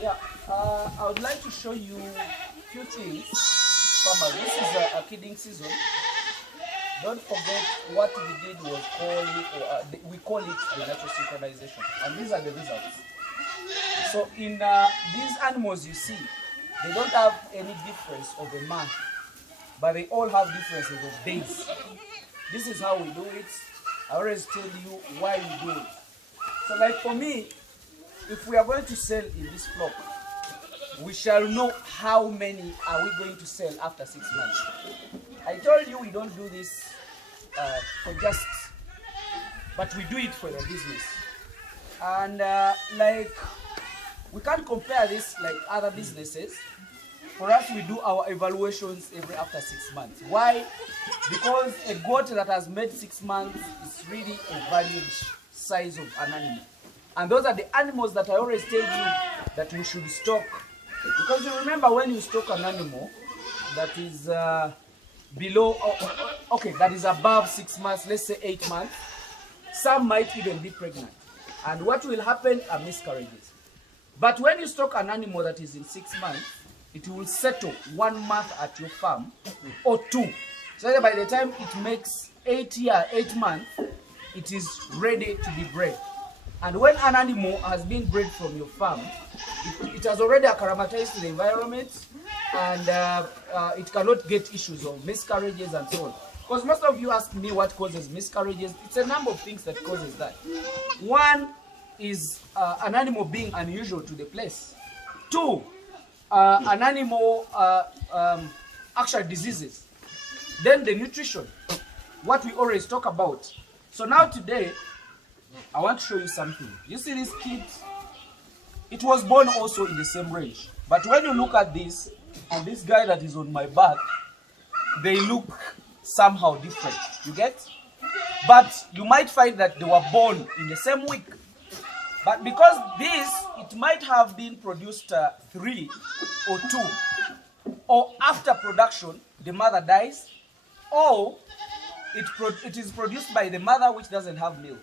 Yeah, I would like to show you a few things. Farmers, this is a kidding season. Don't forget what we did was we call it the natural synchronization, and these are the results. So in these animals you see, they don't have any difference of a month, but they all have differences of days. This is how we do it. I always tell you why we do it. So like for me, if we are going to sell in this flock, we shall know how many are we going to sell after 6 months. I told you we don't do this for just, but we do it for the business. And like, we can't compare this like other businesses. For us, we do our evaluations every after 6 months. Why? Because a goat that has made 6 months is really a valued size of an animal. And those are the animals that I always tell you that you should stock. Because you remember when you stock an animal that is below, okay, that is above 6 months, let's say 8 months, some might even be pregnant. And what will happen are miscarriages. But when you stock an animal that is in 6 months, it will settle 1 month at your farm or 2. So that by the time it makes 8 months, it is ready to be bred. And when an animal has been bred from your farm, it has already acclimatized to the environment, and it cannot get issues of miscarriages and so on. Because most of you ask me what causes miscarriages. It's a number of things that causes that. One is an animal being unusual to the place. 2, an animal actual diseases. Then the nutrition, what we always talk about. So now today, I want to show you something. You see this kid? It was born also in the same range. But when you look at this, and this guy that is on my back, they look somehow different. You get? But you might find that they were born in the same week. But because this, it might have been produced 3 or 2. Or after production, the mother dies. Or it is produced by the mother which doesn't have milk.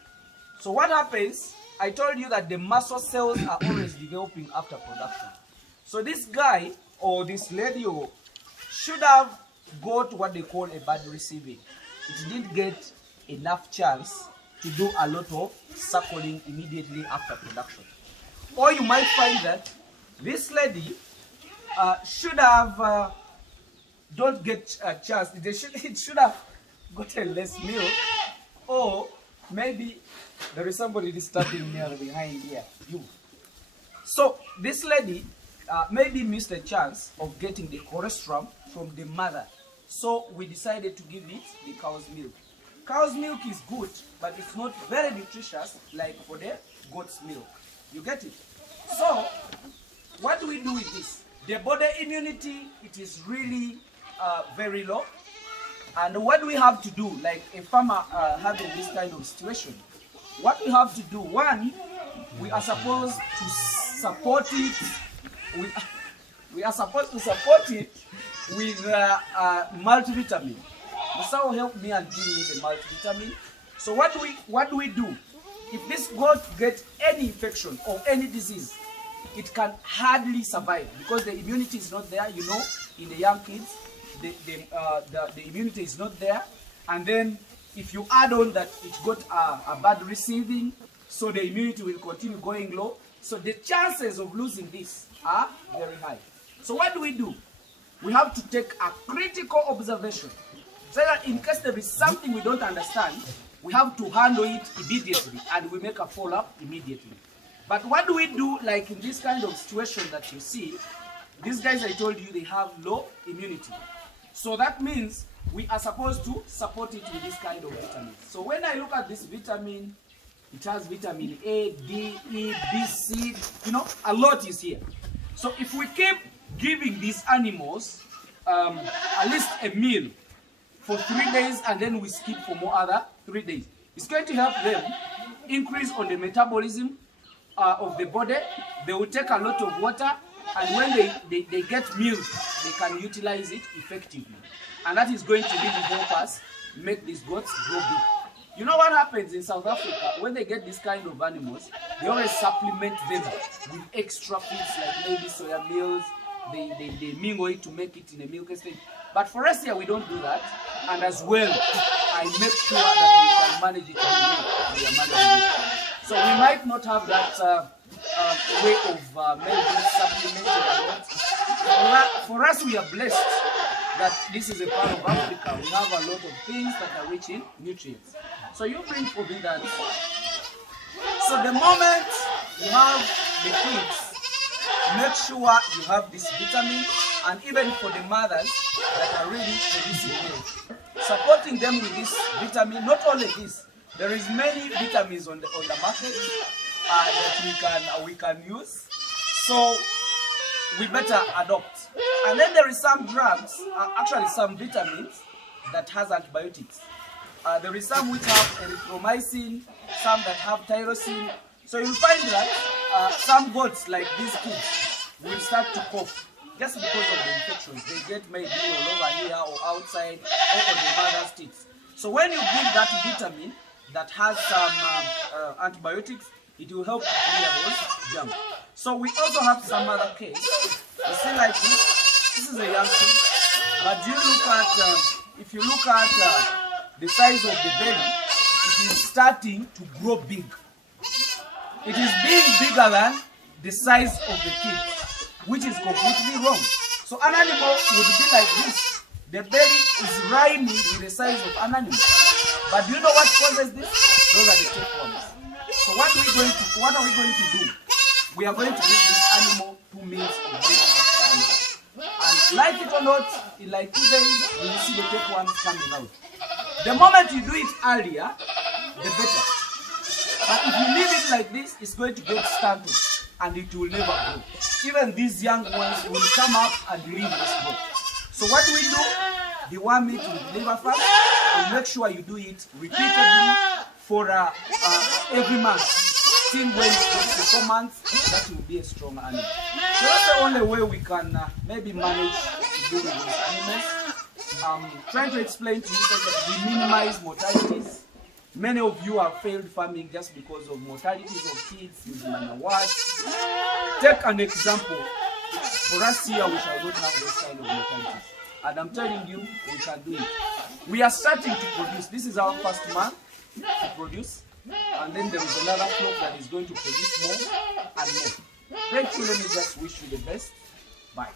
So what happens, I told you that the muscle cells are always developing after production. So this guy or this lady should have got what they call a bad receiving. It didn't get enough chance to do a lot of suckling immediately after production. Or you might find that this lady should have, don't get a chance, it should have gotten less milk, or maybe there is somebody disturbing me behind here. You. So this lady maybe missed a chance of getting the cholesterol from the mother. So we decided to give it the cow's milk. Cow's milk is good, but it's not very nutritious like for the goat's milk. You get it? So what do we do with this? The body immunity, it is really very low. And what do we have to do, like a farmer having this kind of situation? What we have to do, one, we are supposed to support it. We are supposed to support it with multivitamin. Mr. will help me and give me the multivitamin. So what do we do? If this goat gets any infection or any disease, it can hardly survive because the immunity is not there. You know, in the young kids, the immunity is not there. And then if you add on that it got a bad receiving, so the immunity will continue going low. So the chances of losing this are very high. So what do? We have to take a critical observation. So that in case there is something we don't understand, we have to handle it immediately and we make a follow-up immediately. But what do we do, like in this kind of situation that you see? These guys, I told you, they have low immunity. So that means we are supposed to support it with this kind of vitamins. So when I look at this vitamin, it has vitamin A, D, E, B, C, you know, a lot is here. So if we keep giving these animals at least a meal for 3 days and then we skip for more other 3 days, it's going to help them increase on the metabolism of the body. They will take a lot of water, and when they get milk, they can utilize it effectively. And that is going to really help us make these goats grow big. You know what happens in South Africa when they get this kind of animals? They always supplement them with extra feeds like maybe soya meals. They mingle it to make it in a milk stage. But for us here, we don't do that. And as well, I make sure that we can manage it the way we are managing it. So we might not have that way of maybe supplementing a lot. For us, we are blessed that this is a part of Africa. We have a lot of things that are rich in nutrients. So you bring for me that. So the moment you have the kids, make sure you have this vitamin, and even for the mothers that are really producing milk, supporting them with this vitamin. Not only this, there is many vitamins on the market that we can use. So we better adopt. And then there is some drugs, actually some vitamins that has antibiotics. There is some which have erythromycin, some that have tyrosine. So you'll find that some goats like these kids will start to cough just because of the infections. They get maybe all over here or outside or on the mother's teeth. So when you give that vitamin that has some antibiotics, it will help clear those germs. So we also have some other case. You see like this is a young kid. But you look at, if you look at the size of the belly, it is starting to grow big. It is being bigger than the size of the kid, which is completely wrong. So an animal would be like this. The belly is rhyming with the size of an animal. But do you know what causes this? Those are the tapeworms. So what are we going to do? We are going to give this animal 2 meals of breakfast. And like it or not, in like 2 days, you will see the tapeworms coming out. The moment you do it earlier, the better. But if you leave it like this, it's going to get stunted and it will never grow. Even these young ones will come up and leave this growth. So what do we do? Deworm it with liver fat and make sure you do it repeatedly for every month. Till when it gets to 4 months, that will be a strong animal. So that's the only way we can maybe manage to do with these animals. Trying to explain to you that we minimize mortalities. Many of you have failed farming just because of mortalities of kids using awards. Take an example. For us here, we shall not have those kind of mortalities. And I'm telling you, we can do it. We are starting to produce. This is our first month to produce. And then there is another flock that is going to produce more and more. Thank you. Let me just wish you the best. Bye.